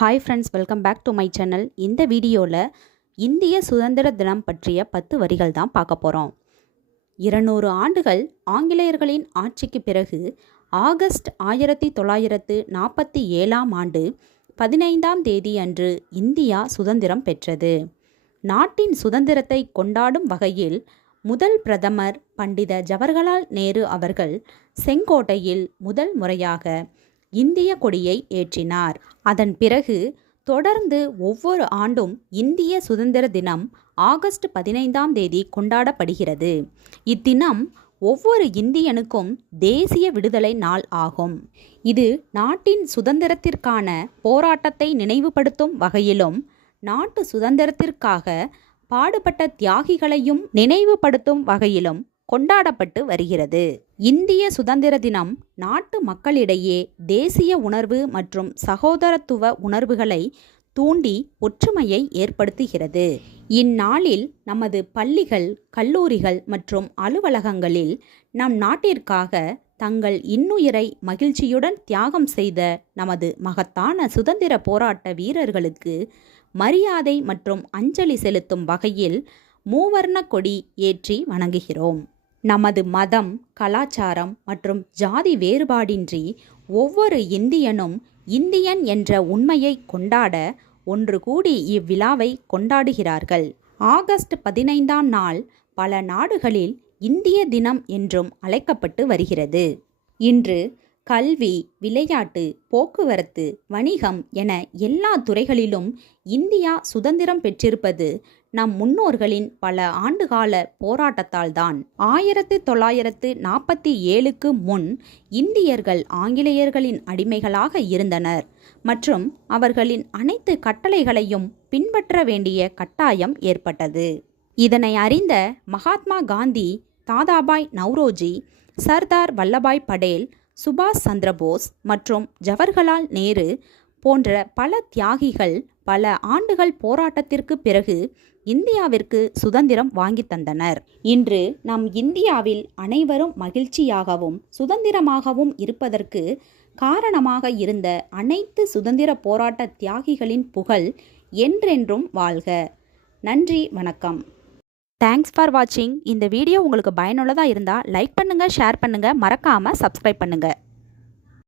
Hi friends welcome back to my channel இந்த வீடியோவில் இந்திய சுதந்திர தினம் பற்றிய பத்து வரிகள் தான் பார்க்க போகிறோம் இருநூறு ஆண்டுகள் ஆங்கிலேயர்களின் ஆட்சிக்கு பிறகு ஆகஸ்ட் ஆயிரத்தி தொள்ளாயிரத்து நாற்பத்தி ஏழாம் ஆண்டு பதினைந்தாம் தேதி அன்று இந்தியா சுதந்திரம் பெற்றது. நாட்டின் சுதந்திரத்தை கொண்டாடும் வகையில் முதல் பிரதமர் பண்டித ஜவஹர்லால் நேரு அவர்கள் செங்கோட்டையில் முதல் முறையாக இந்திய கொடியை ஏற்றினார். அதன் பிறகு தொடர்ந்து ஒவ்வொரு ஆண்டும் இந்திய சுதந்திர தினம் ஆகஸ்ட் பதினைந்தாம் தேதி கொண்டாடப்படுகிறது. இத்தினம் ஒவ்வொரு இந்தியனுக்கும் தேசிய விடுதலை நாள் ஆகும். இது நாட்டின் சுதந்திரத்திற்கான போராட்டத்தை நினைவுபடுத்தும் வகையிலும் நாட்டு சுதந்திரத்திற்காக பாடுபட்ட தியாகிகளையும் நினைவுபடுத்தும் வகையிலும் கொண்டாடப்பட்டு வருகிறது. இந்திய சுதந்திர தினம் நாட்டு மக்களிடையே தேசிய உணர்வு மற்றும் சகோதரத்துவ உணர்வுகளை தூண்டி ஒற்றுமையை ஏற்படுத்துகிறது. இந்நாளில் நமது பள்ளிகள் கல்லூரிகள் மற்றும் அலுவலகங்களில் நம் நாட்டிற்காக தங்கள் இன்னுயிரை மகிழ்ச்சியுடன் தியாகம் செய்த நமது மகத்தான சுதந்திர போராட்ட வீரர்களுக்கு மரியாதை மற்றும் அஞ்சலி செலுத்தும் வகையில் மூவர்ண கொடி ஏற்றி வணங்குகிறோம். நமது மதம் கலாச்சாரம் மற்றும் ஜாதி வேறுபாடின்றி ஒவ்வொரு இந்தியனும் இந்தியன் என்ற உண்மையை கொண்டாட ஒன்று கூடி இவ்விழாவை கொண்டாடுகிறார்கள். ஆகஸ்ட் பதினைந்தாம் நாள் பல நாடுகளில் இந்திய தினம் என்றும் அழைக்கப்பட்டு வருகிறது. இன்று கல்வி விளையாட்டு போக்குவரத்து வணிகம் என எல்லா துறைகளிலும் இந்தியா சுதந்திரம் பெற்றிருப்பது நம் முன்னோர்களின் பல ஆண்டுகால போராட்டத்தால் தான் ஆயிரத்து தொள்ளாயிரத்து நாற்பத்தி ஏழுக்கு முன் இந்தியர்கள் ஆங்கிலேயர்களின் அடிமைகளாக இருந்தனர் மற்றும் அவர்களின் அனைத்து கட்டளைகளையும் பின்பற்ற வேண்டிய கட்டாயம் ஏற்பட்டது. இதனை அறிந்த மகாத்மா காந்தி தாதாபாய் நவ்ரோஜி சர்தார் வல்லபாய் படேல் சுபாஷ் சந்திரபோஸ் மற்றும் ஜவஹர்லால் நேரு போன்ற பல தியாகிகள் பல ஆண்டுகள் போராட்டத்திற்கு பிறகு இந்தியாவிற்கு சுதந்திரம் வாங்கி தந்தனர். இன்று நம் இந்தியாவில் அனைவரும் மகிழ்ச்சியாகவும் சுதந்திரமாகவும் இருப்பதற்கு காரணமாக இருந்த அனைத்து சுதந்திர போராட்ட தியாகிகளின் புகழ் என்றென்றும் வாழ்க. நன்றி வணக்கம். தேங்க்ஸ் ஃபார் வாட்சிங் இந்த வீடியோ உங்களுக்கு பயனுள்ளதாக இருந்தால் லைக் பண்ணுங்கள் ஷேர் பண்ணுங்கள் மறக்காமல் சப்ஸ்கிரைப் பண்ணுங்கள்